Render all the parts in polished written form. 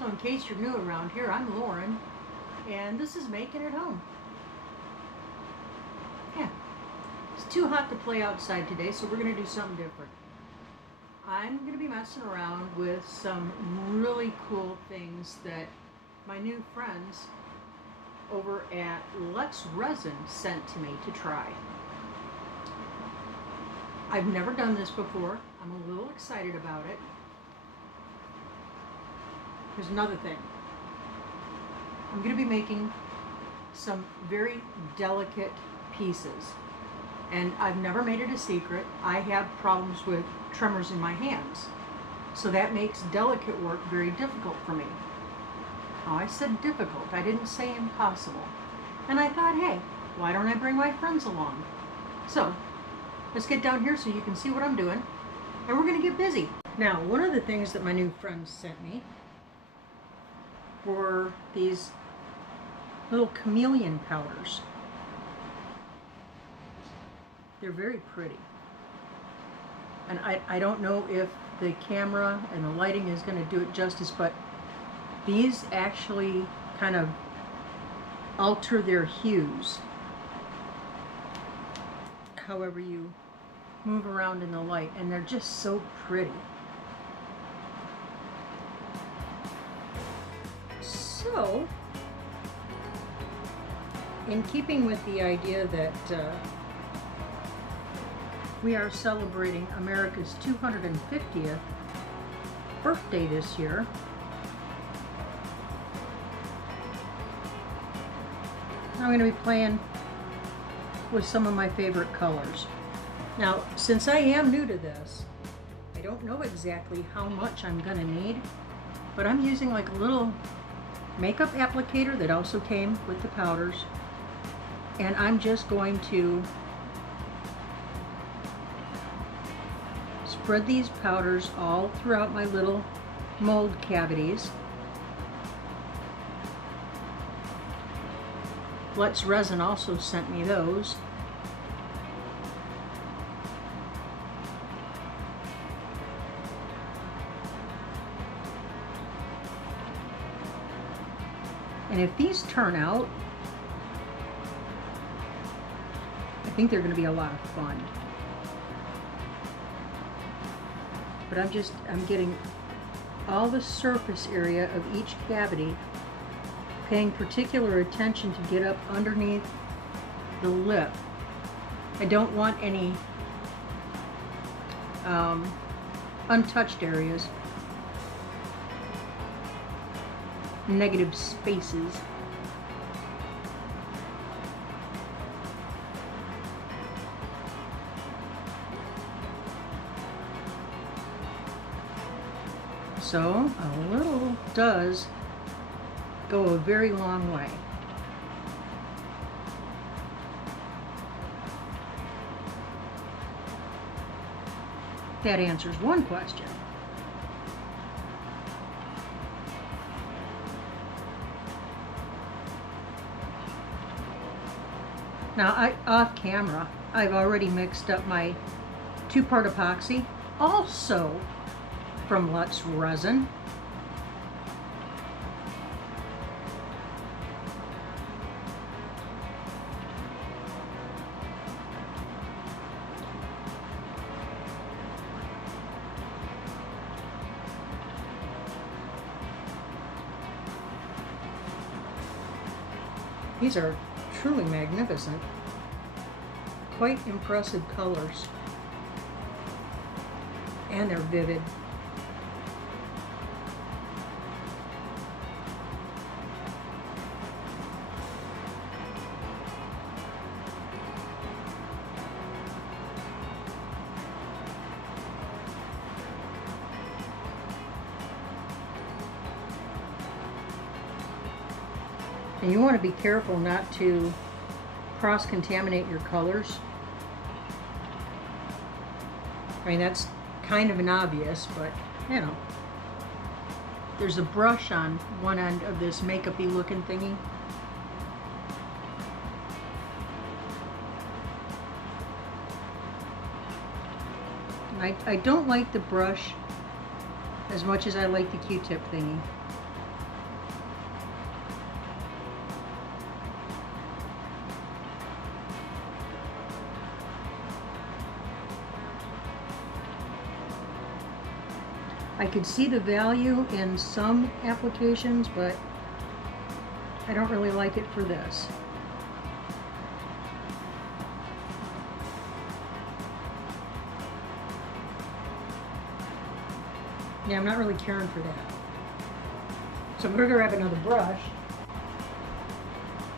So in case you're new around here, I'm Lauren, and this is Making at Home. Yeah, it's too hot to play outside today, so we're going to do something different. I'm going to be messing around with some really cool things that my new friends over at Resin sent to me to try. I've never done this before. I'm a little excited about it. Here's another thing. I'm going to be making some very delicate pieces. And I've never made it a secret. I have problems with tremors in my hands. So that makes delicate work very difficult for me. Oh, I said difficult. I didn't say impossible. And I thought, hey, why don't I bring my friends along? So, let's get down here so you can see what I'm doing. And we're going to get busy. Now, one of the things that my new friends sent me were these little chameleon powders. They're very pretty. And I don't know if the camera and the lighting is going to do it justice, but these actually kind of alter their hues however you move around in the light, and they're just so pretty. So, in keeping with the idea that we are celebrating America's 250th birthday this year, I'm going to be playing with some of my favorite colors. Now, since I am new to this, I don't know exactly how much I'm going to need, but I'm using like a little makeup applicator that also came with the powders, and I'm just going to spread these powders all throughout my little mold cavities. Resin also sent me those. And if these turn out, I think they're going to be a lot of fun. But I'm getting all the surface area of each cavity, paying particular attention to get up underneath the lip. I don't want any untouched areas, negative spaces. So a little does go a very long way. That answers one question. Now, off camera, I've already mixed up my 2-part epoxy, also from Resin. These are truly magnificent. Quite impressive colors. And they're vivid. And you want to be careful not to cross-contaminate your colors. I mean, that's kind of an obvious, but you know. There's a brush on one end of this makeup-y looking thingy. And I don't like the brush as much as I like the Q-tip thingy. I could see the value in some applications, but I don't really like it for this. Yeah, I'm not really caring for that. So I'm going to grab another brush.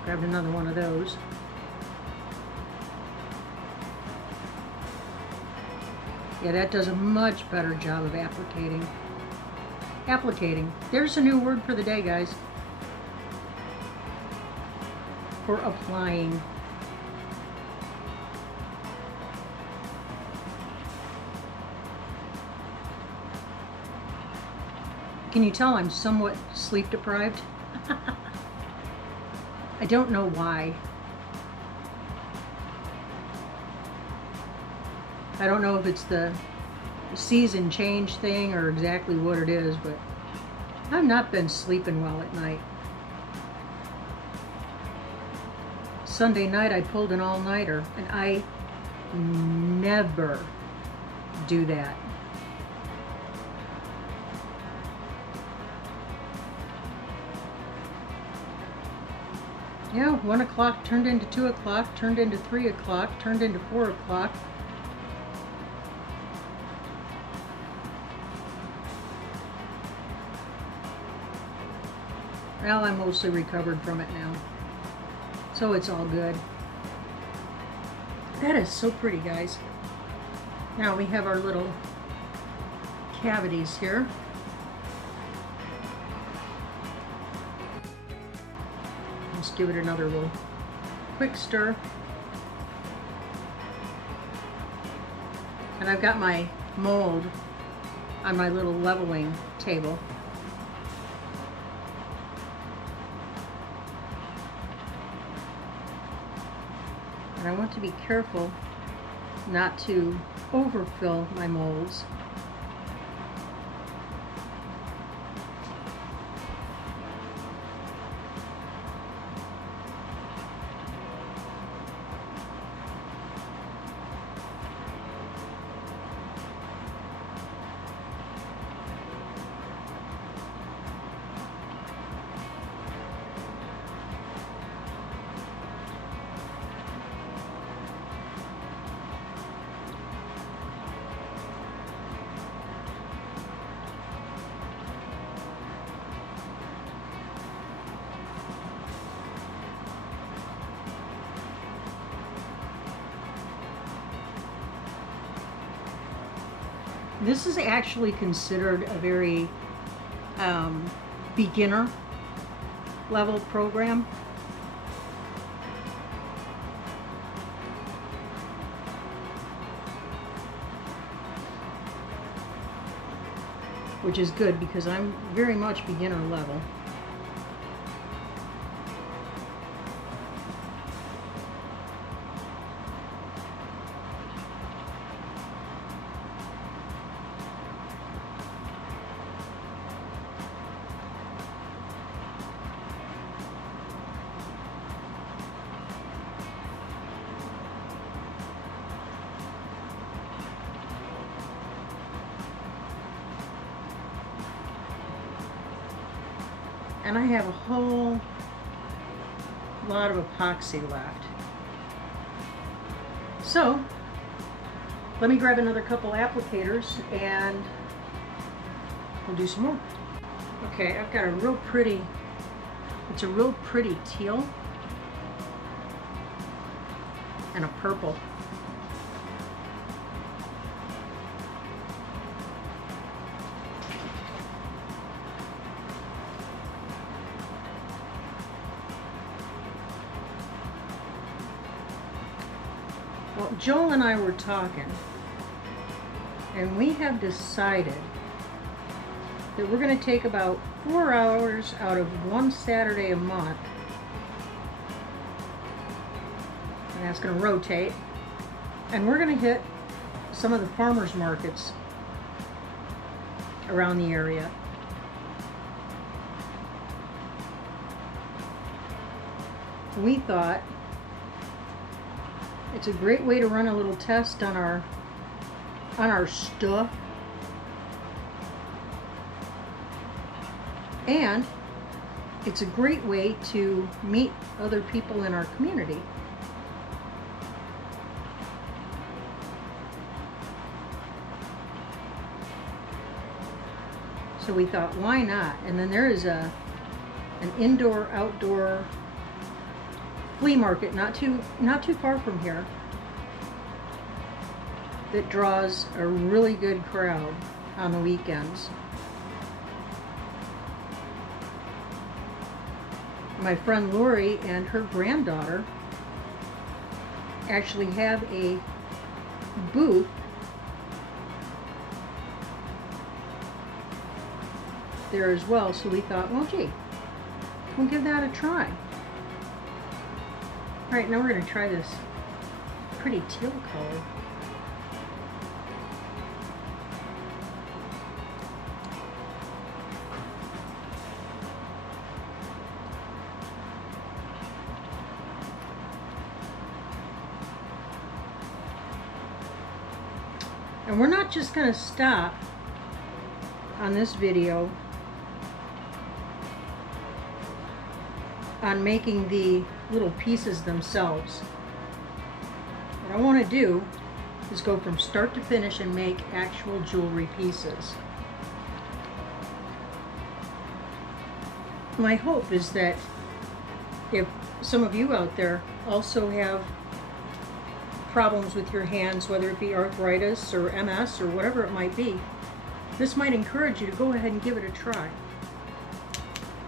Grabbed another one of those. Yeah, that does a much better job of applicating. Applicating. There's a new word for the day, guys. For applying. Can you tell I'm somewhat sleep deprived? I don't know why. I don't know if it's the season change thing or exactly what it is, but I've not been sleeping well at night. Sunday night I pulled an all-nighter, and I never do that. Yeah, 1 o'clock turned into 2 o'clock, turned into 3 o'clock, turned into 4 o'clock. Well, I'm mostly recovered from it now, so it's all good. That is so pretty, guys. Now we have our little cavities here. Just give it another little quick stir. And I've got my mold on my little leveling table. And I want to be careful not to overfill my molds. This is actually considered a very beginner level program. Which is good because I'm very much beginner level. And I have a whole lot of epoxy left. So, let me grab another couple applicators and we'll do some more. Okay, I've got a real pretty, it's a real pretty teal and a purple. Well, Joel and I were talking, and we have decided that we're going to take about 4 hours out of one Saturday a month, and that's going to rotate, and we're going to hit some of the farmers markets around the area. We thought it's a great way to run a little test on our stuff. And it's a great way to meet other people in our community. So we thought, why not? And then there is an indoor-outdoor flea market not too far from here that draws a really good crowd on the weekends. My friend Lori and her granddaughter actually have a booth there as well, so we thought, well, gee, we'll give that a try. All right, now we're going to try this pretty teal color. And we're not just going to stop on this video on making the little pieces themselves. What I want to do is go from start to finish and make actual jewelry pieces. My hope is that if some of you out there also have problems with your hands, whether it be arthritis or MS or whatever it might be, this might encourage you to go ahead and give it a try.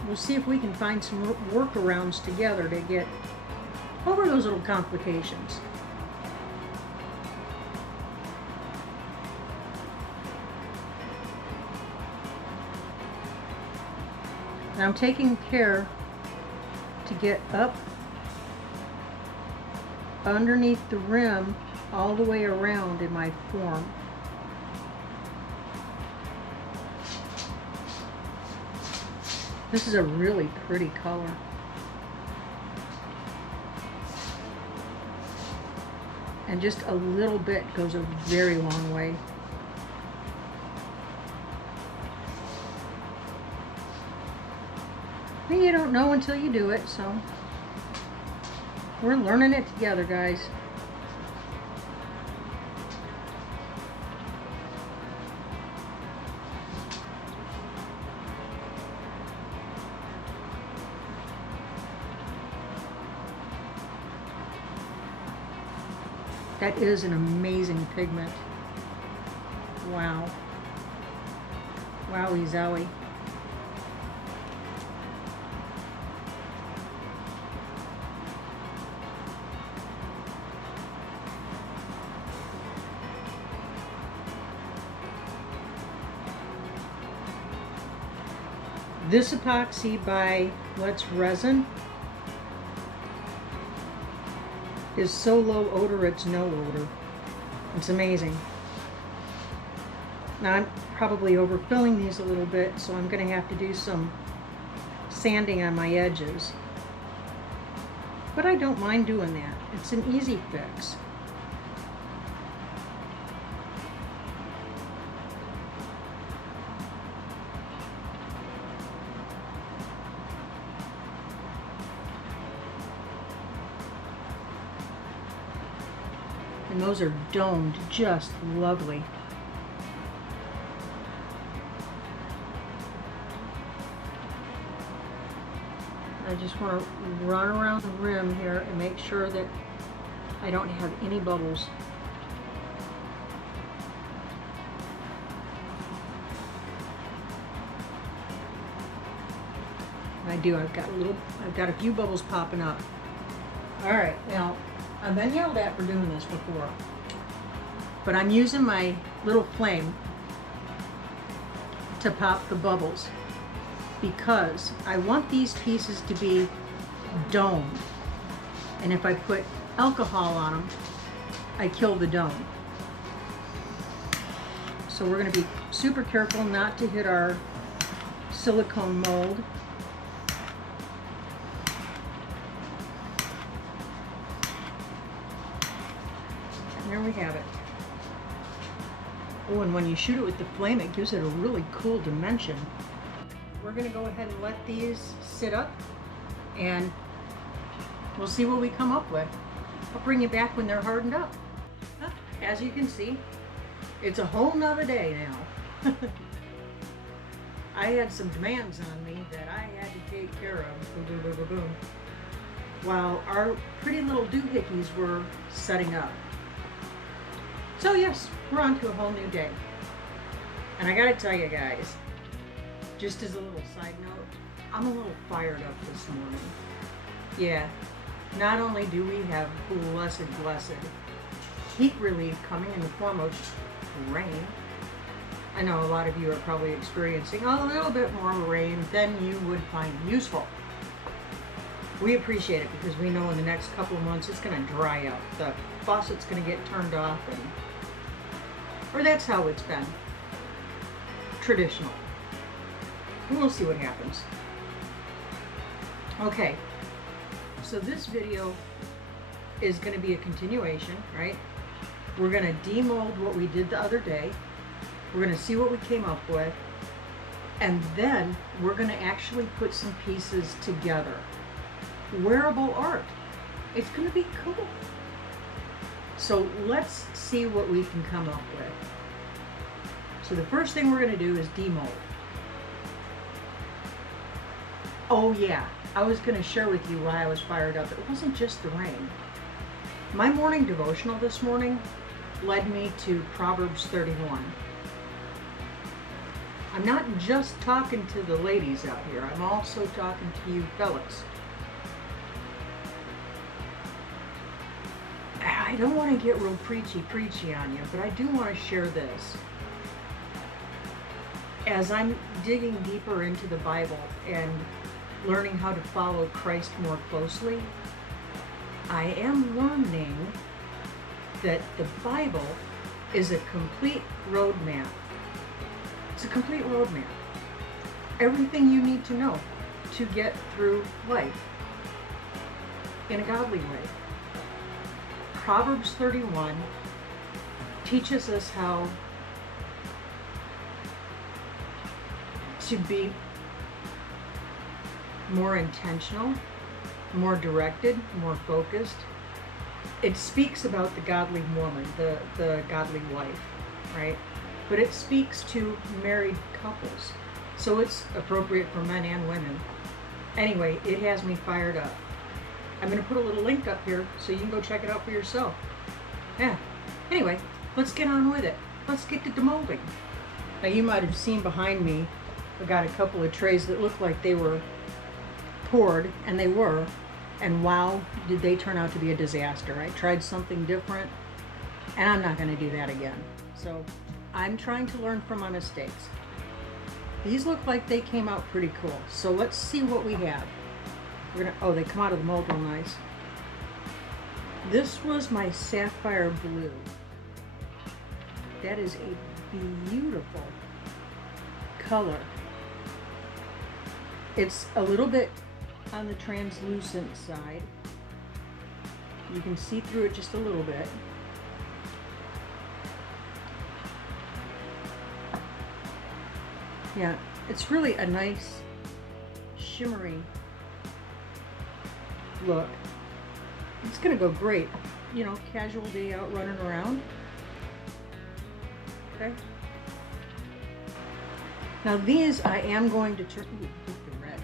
We'll see if we can find some workarounds together to get over those little complications. Now I'm taking care to get up underneath the rim all the way around in my form. This is a really pretty color. And just a little bit goes a very long way. And you don't know until you do it, so we're learning it together, guys. That is an amazing pigment. Wow. Wowie zowie. This epoxy by Resin is so low odor it's no odor. It's amazing. Now I'm probably overfilling these a little bit, so I'm going to have to do some sanding on my edges. But I don't mind doing that. It's an easy fix. And those are domed just lovely. I just want to run around the rim here and make sure that I don't have any bubbles. And I do. I've got a few bubbles popping up. All right, now I've been yelled at for doing this before, but I'm using my little flame to pop the bubbles because I want these pieces to be domed. And if I put alcohol on them, I kill the dome. So we're going to be super careful not to hit our silicone mold. There we have it. Oh, and when you shoot it with the flame, it gives it a really cool dimension. we're going to go ahead and let these sit up, and we'll see what we come up with. I'll bring you back when they're hardened up. As you can see, it's a whole nother day now. I had some demands on me that I had to take care of. Boom, boom, boom, boom, boom. While our pretty little doohickeys were setting up. So yes, we're on to a whole new day. And I gotta tell you guys, just as a little side note, I'm a little fired up this morning. Yeah, not only do we have blessed heat relief coming in the form of rain. I know a lot of you are probably experiencing a little bit more rain than you would find useful. We appreciate it because we know in the next couple of months it's going to dry up. The faucet's going to get turned off, or that's how it's been. Traditional. And we'll see what happens. Okay, so this video is going to be a continuation, right? We're going to demold what we did the other day. We're going to see what we came up with. And then we're going to actually put some pieces together. Wearable art. It's going to be cool. So let's see what we can come up with. So the first thing we're going to do is demold. Oh yeah, I was going to share with you why I was fired up. It wasn't just the rain. My morning devotional this morning led me to Proverbs 31. I'm not just talking to the ladies out here, I'm also talking to you fellas. I don't want to get real preachy on you, but I do want to share this. As I'm digging deeper into the Bible and learning how to follow Christ more closely, I am learning that the Bible is a complete roadmap. It's a complete roadmap. Everything you need to know to get through life in a godly way. Proverbs 31 teaches us how to be more intentional, more directed, more focused. It speaks about the godly woman, the godly wife, right? But it speaks to married couples. So it's appropriate for men and women. Anyway, it has me fired up. I'm going to put a little link up here so you can go check it out for yourself. Yeah. Anyway, let's get on with it. Let's get to demolding. Now you might have seen behind me, I got a couple of trays that looked like they were poured, and they were. And wow, did they turn out to be a disaster. I tried something different, and I'm not going to do that again. So I'm trying to learn from my mistakes. These look like they came out pretty cool. So let's see what we have. Oh, they come out of the mold real nice. This was my sapphire blue. That is a beautiful color. It's a little bit on the translucent side. You can see through it just a little bit. Yeah, it's really a nice shimmery look. It's gonna go great, you know, casual day out running around. Okay. Now these I am going to turn. Ooh, look, the red.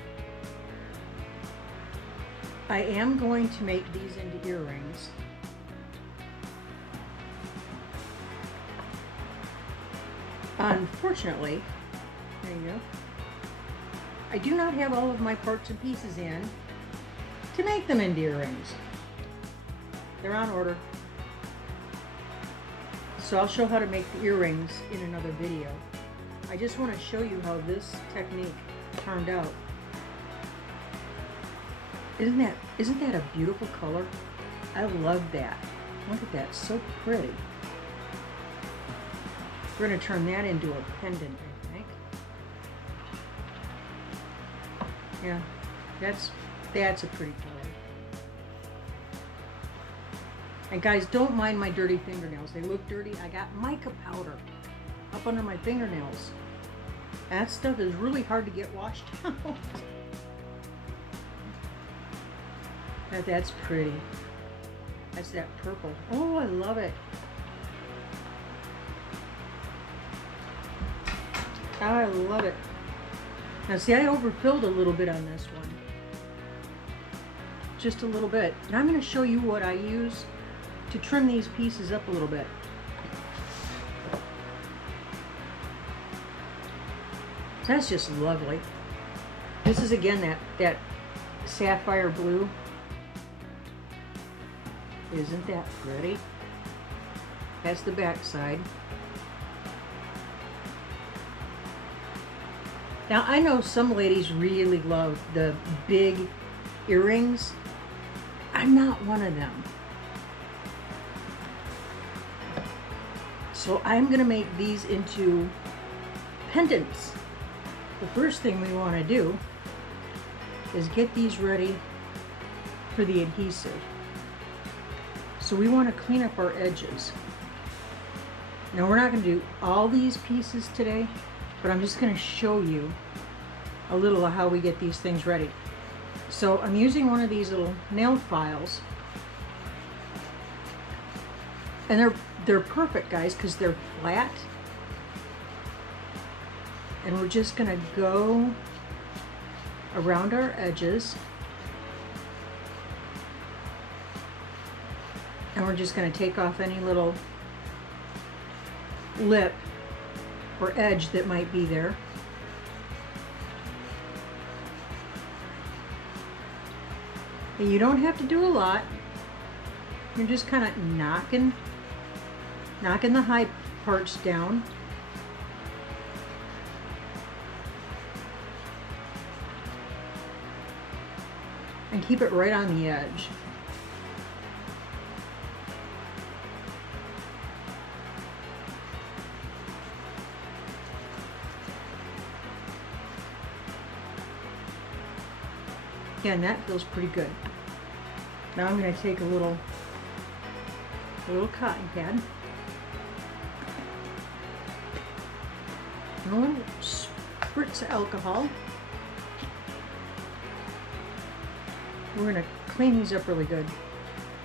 I am going to make these into earrings. Unfortunately, there you go. I do not have all of my parts and pieces in to make them into earrings. They're on order. So I'll show how to make the earrings in another video. I just want to show you how this technique turned out. Isn't that a beautiful color? I love that. Look at that, so pretty. We're going to turn that into a pendant, I think. Yeah, that's a pretty color. And guys, don't mind my dirty fingernails. They look dirty. I got mica powder up under my fingernails. That stuff is really hard to get washed out. That's pretty. That's that purple. Oh, I love it. I love it. Now see, I overfilled a little bit on this one. Just a little bit. And I'm going to show you what I use to trim these pieces up a little bit. That's just lovely. This is again that sapphire blue. Isn't that pretty? That's the back side. Now I know some ladies really love the big earrings. I'm not one of them. So I'm going to make these into pendants. The first thing we want to do is get these ready for the adhesive. So we want to clean up our edges. Now we're not going to do all these pieces today, but I'm just going to show you a little of how we get these things ready. So I'm using one of these little nail files, and they're perfect, guys, because they're flat. And we're just going to go around our edges, and we're just going to take off any little lip or edge that might be there. And you don't have to do a lot. You're just kind of knocking the high parts down. And keep it right on the edge. Again, that feels pretty good. Now I'm going to take a little cotton pad and a little spritz of alcohol. We're going to clean these up really good.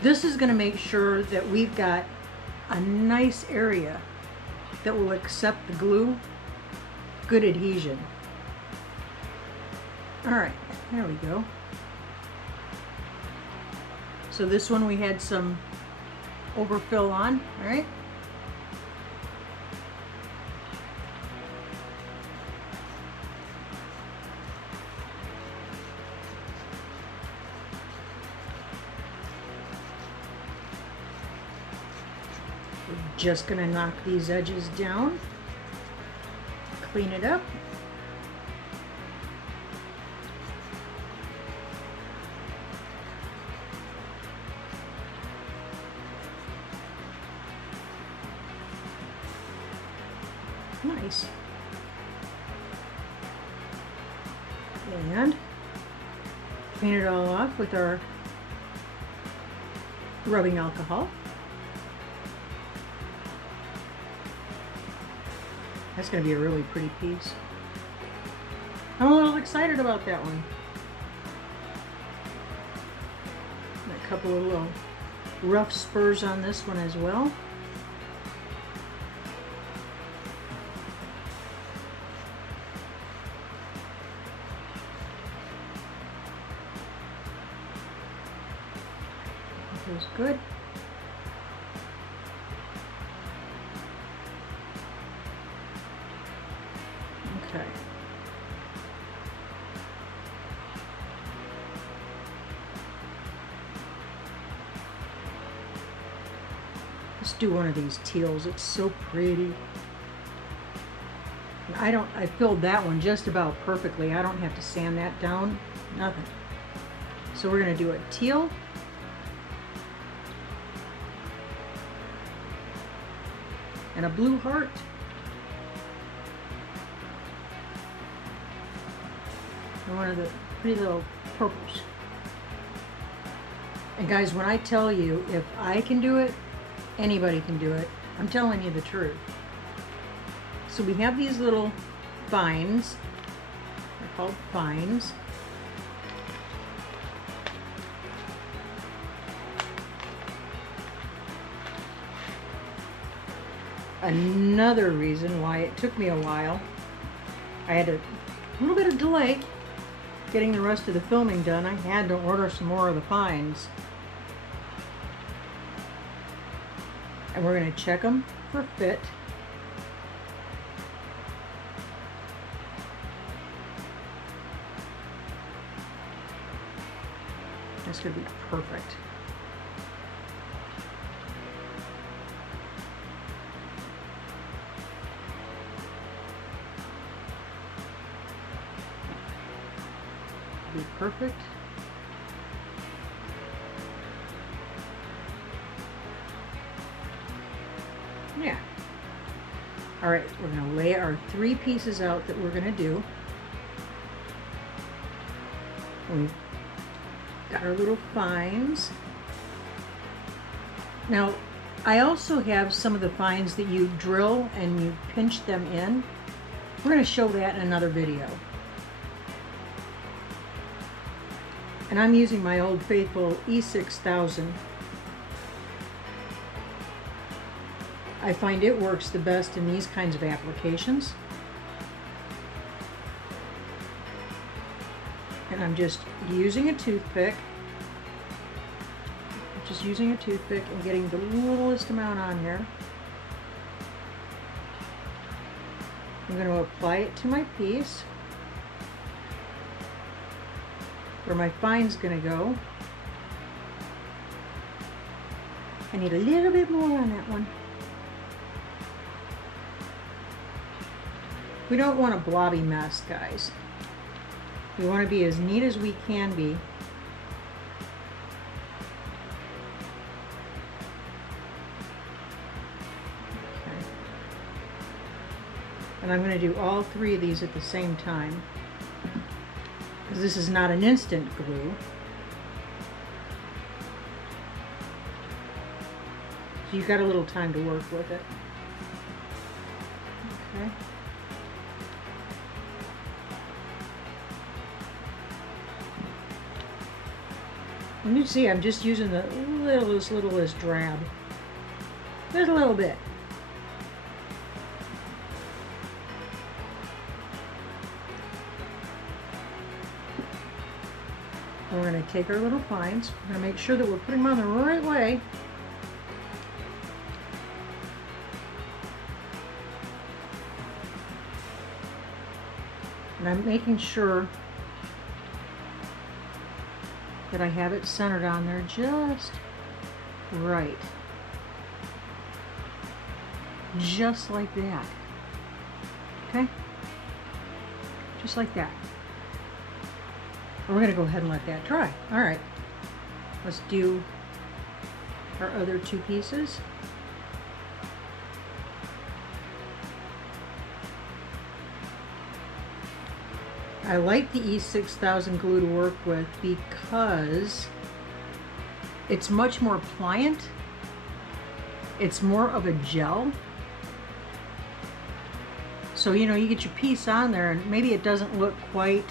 This is going to make sure that we've got a nice area that will accept the glue, good adhesion. All right, there we go. So this one we had some overfill on, all right? We're just gonna knock these edges down, clean it up. Nice. And clean it all off with our rubbing alcohol. That's going to be a really pretty piece. I'm a little excited about that one. A couple of little rough spurs on this one as well. Feels good. Okay. Let's do one of these teals. It's so pretty. I filled that one just about perfectly. I don't have to sand that down. Nothing. So we're going to do a teal. And a blue heart. And one of the pretty little purples. And guys, when I tell you, if I can do it, anybody can do it. I'm telling you the truth. So we have these little fines. They're called fines. Another reason why it took me a while, I had a little bit of delay getting the rest of the filming done. I had to order some more of the fines. And we're going to check them for fit. That's going to be perfect. Be perfect. Yeah. All right, we're going to lay our 3 pieces out that we're going to do. We've got our little fines. Now, I also have some of the fines that you drill and you pinch them in. We're going to show that in another video. And I'm using my old faithful E6000. I find it works the best in these kinds of applications. And I'm just using a toothpick. Just using a toothpick and getting the littlest amount on here. I'm going to apply it to my piece. Where my fine's going to go. I need a little bit more on that one. We don't want a blobby mess, guys. We want to be as neat as we can be. Okay. And I'm going to do all 3 of these at the same time, because this is not an instant glue. So you've got a little time to work with it. Okay. And you see, I'm just using the littlest drab. Just a little bit. And we're going to take our little fines. We're going to make sure that we're putting them on the right way. And I'm making sure that I have it centered on there just right. Just like that. Okay? Just like that. We're going to go ahead and let that dry. Alright. Let's do our other 2 pieces. I like the E6000 glue to work with because it's much more pliant. It's more of a gel. So, you know, you get your piece on there and maybe it doesn't look quite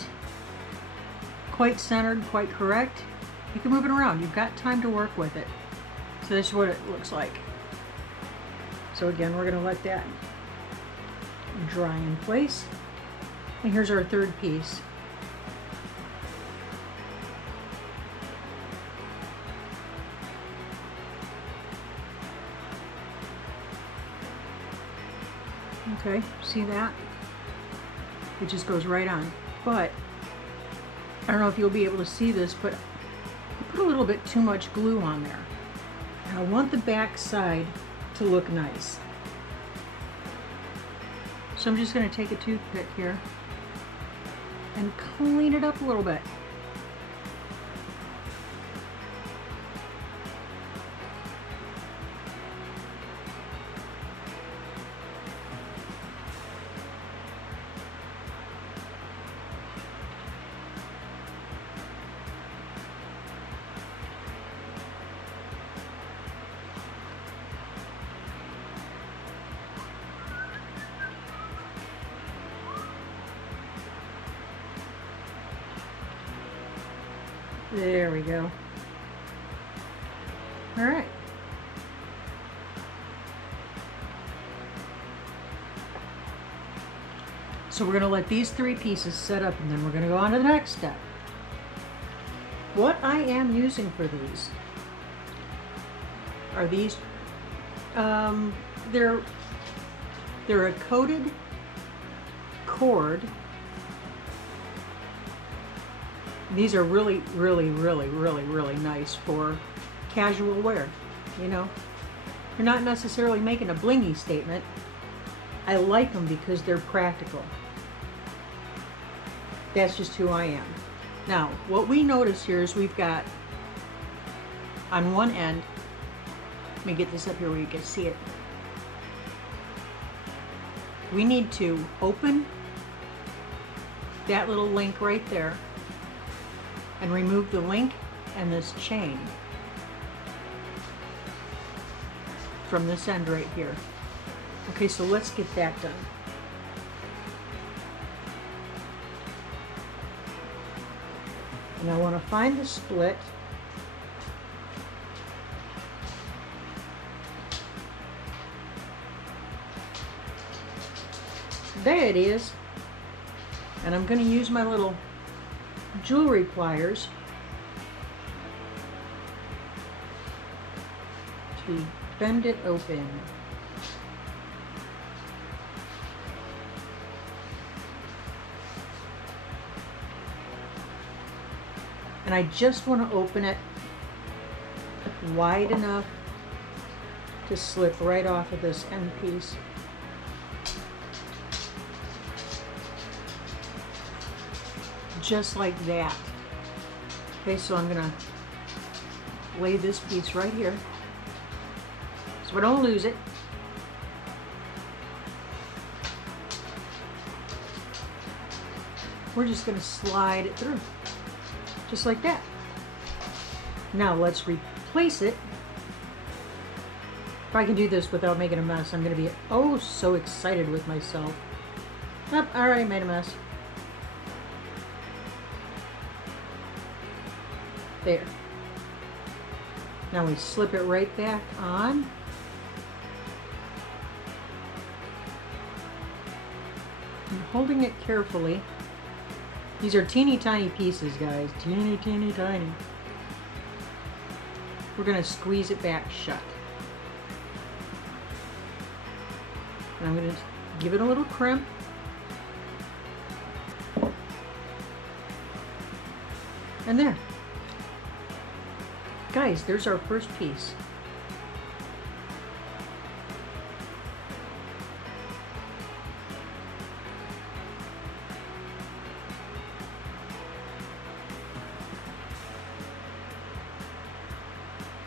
centered, quite correct. You can move it around. You've got time to work with it. So this is what it looks like. So again, we're going to let that dry in place. And here's our 3rd piece. Okay, see that? It just goes right on. But I don't know if you'll be able to see this, but I put a little bit too much glue on there. And I want the back side to look nice. So I'm just going to take a toothpick here and clean it up a little bit. There we go. All right. So we're going to let these 3 pieces set up, and then we're going to go on to the next step. What I am using for these are these, they're a coated cord. These are really, really, really, really, really nice for casual wear. You know, you're not necessarily making a blingy statement. I like them because they're practical. That's just who I am. Now, what we notice here is we've got, on one end, let me get this up here where you can see it. We need to open that little link right there and remove the link and this chain from this end right here. Okay, so let's get that done. And I want to find the split. There it is. And I'm going to use my little jewelry pliers to bend it open. And I just want to open it wide enough to slip right off of this end piece. Just like that. Okay, so I'm gonna lay this piece right here so I don't lose it. We're just gonna slide it through, just like that. Now let's replace it. If I can do this without making a mess, I'm gonna be oh so excited with myself. Oh, I already made a mess. There. Now we slip it right back on. I'm holding it carefully. These are teeny tiny pieces, guys. Teeny, teeny, tiny. We're going to squeeze it back shut. And I'm going to give it a little crimp. And there. Guys, there's our first piece.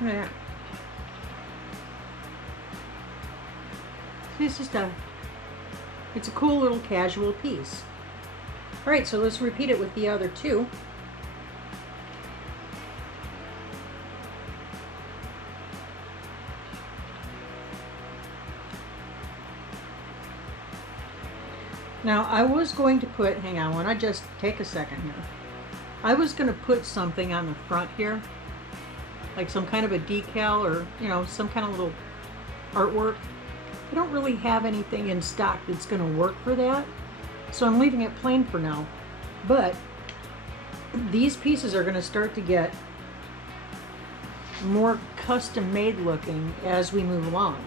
Yeah. It's just it's a cool little casual piece. All right, so let's repeat it with the other two. Now, I was going to put, hang on, I just take a second here. I was going to put something on the front here, like some kind of a decal or, you know, some kind of little artwork. I don't really have anything in stock that's going to work for that, so I'm leaving it plain for now. But these pieces are going to start to get more custom made looking as we move along.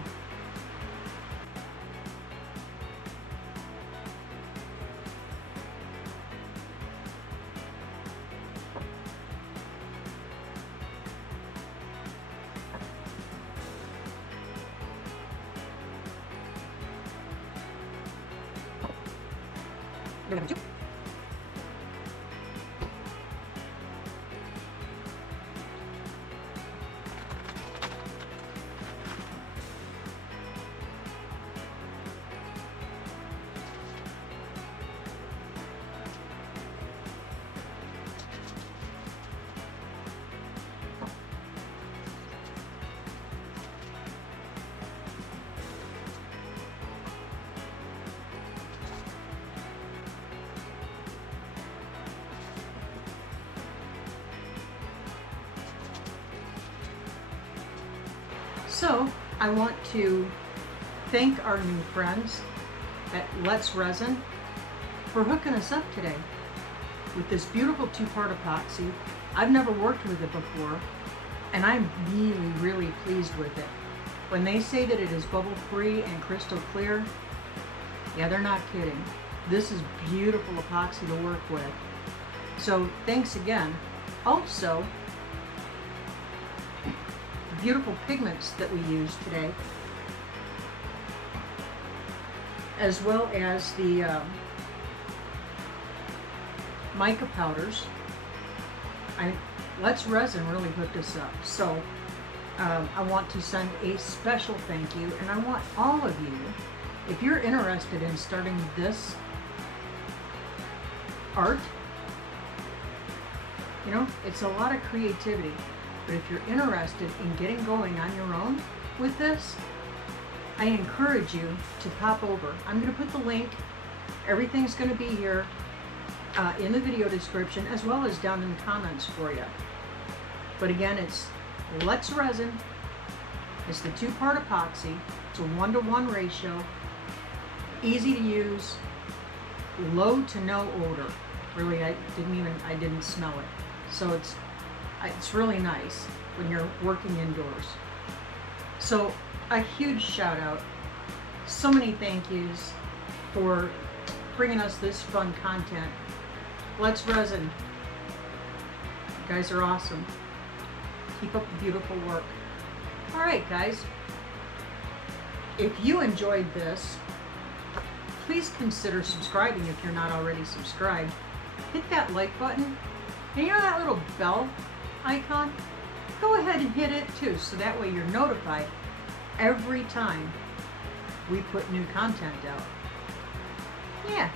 So I want to thank our new friends at Let's Resin for hooking us up today with this beautiful two-part epoxy. I've never worked with it before, and I'm really pleased with it. When they say that it is bubble-free and crystal clear, yeah, they're not kidding. This is beautiful epoxy to work with. So thanks again. Also, beautiful pigments that we use today, as well as the mica powders. Let's Resin really hooked us up. So I want to send a special thank you, and I want all of you, if you're interested in starting this art, you know, it's a lot of creativity, but if you're interested in getting going on your own with this, I encourage you to pop over. I'm going to put the link, everything's going to be here in the video description, as well as down in the comments for you. But again, it's Let's Resin. It's the two-part epoxy. It's a 1-to-1 ratio, easy to use, low to no odor. Really, I didn't smell it. So it's really nice when you're working indoors. So a huge shout out, so many thank yous for bringing us this fun content. Let's Resin. You guys are awesome. Keep up the beautiful work. All right, guys. If you enjoyed this, please consider subscribing if you're not already subscribed. Hit that like button. And you know that little bell icon? Go ahead and hit it too, so that way you're notified every time we put new content out. Yeah.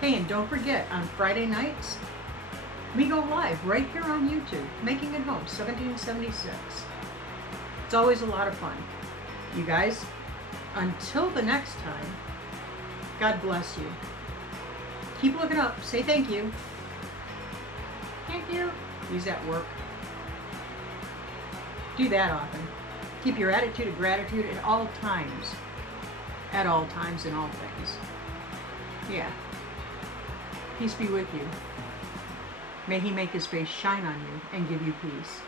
Hey, and don't forget, on Friday nights, we go live right here on YouTube, Making It Home, 1776. It's always a lot of fun. You guys, until the next time, God bless you. Keep looking up. Say thank you. Thank you. Use that work. Do that often. Keep your attitude of gratitude at all times. At all times, in all things. Yeah. Peace be with you. May He make His face shine on you and give you peace.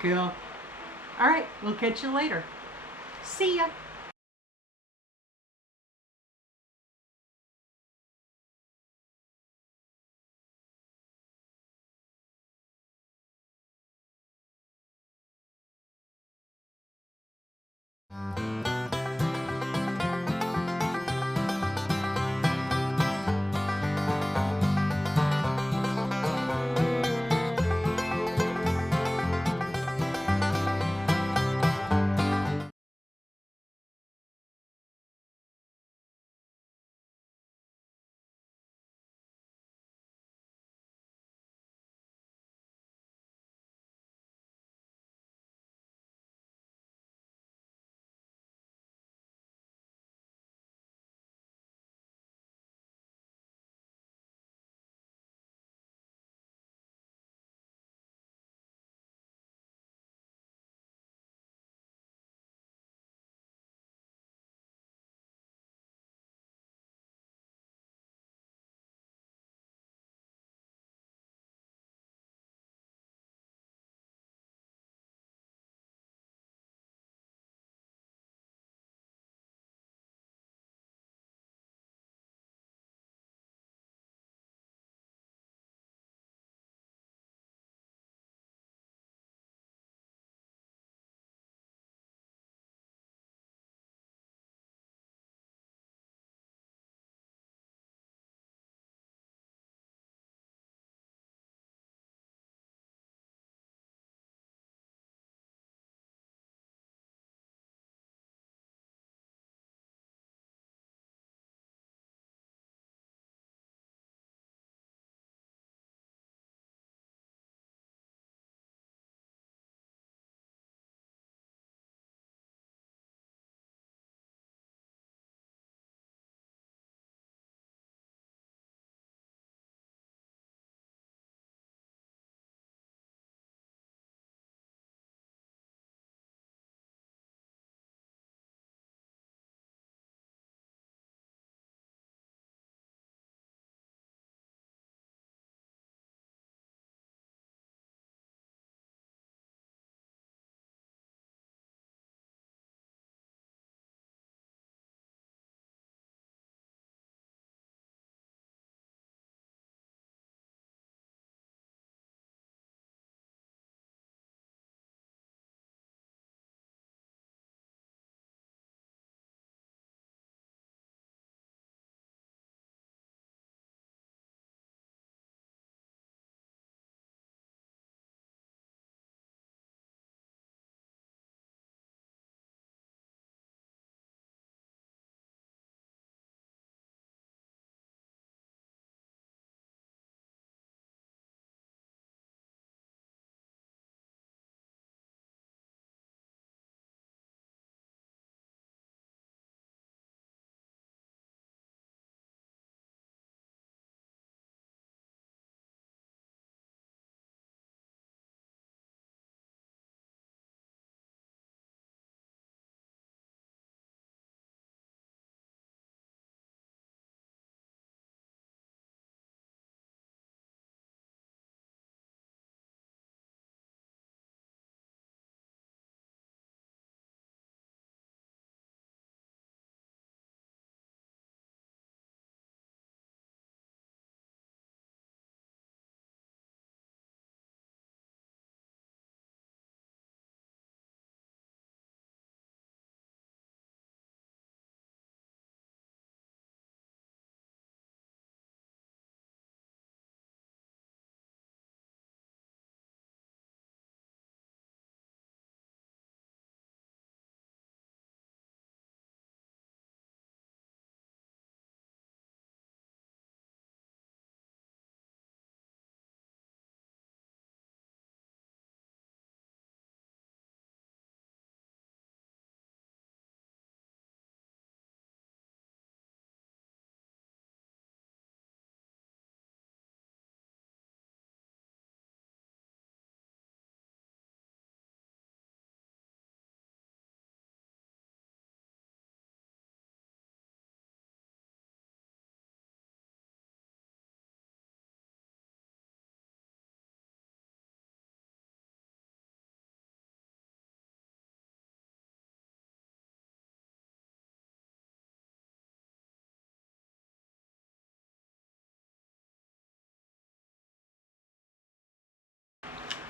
Cool. All right, we'll catch you later. See ya.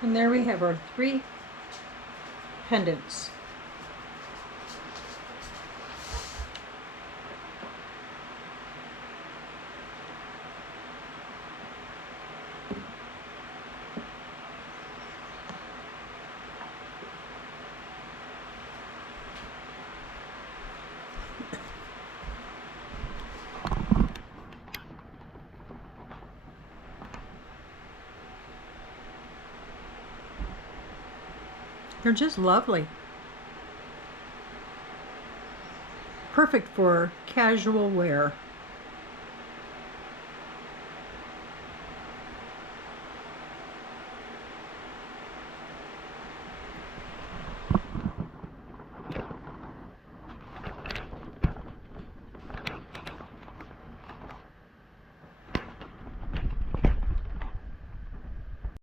And there we have our 3 pendants. They're just lovely. Perfect for casual wear.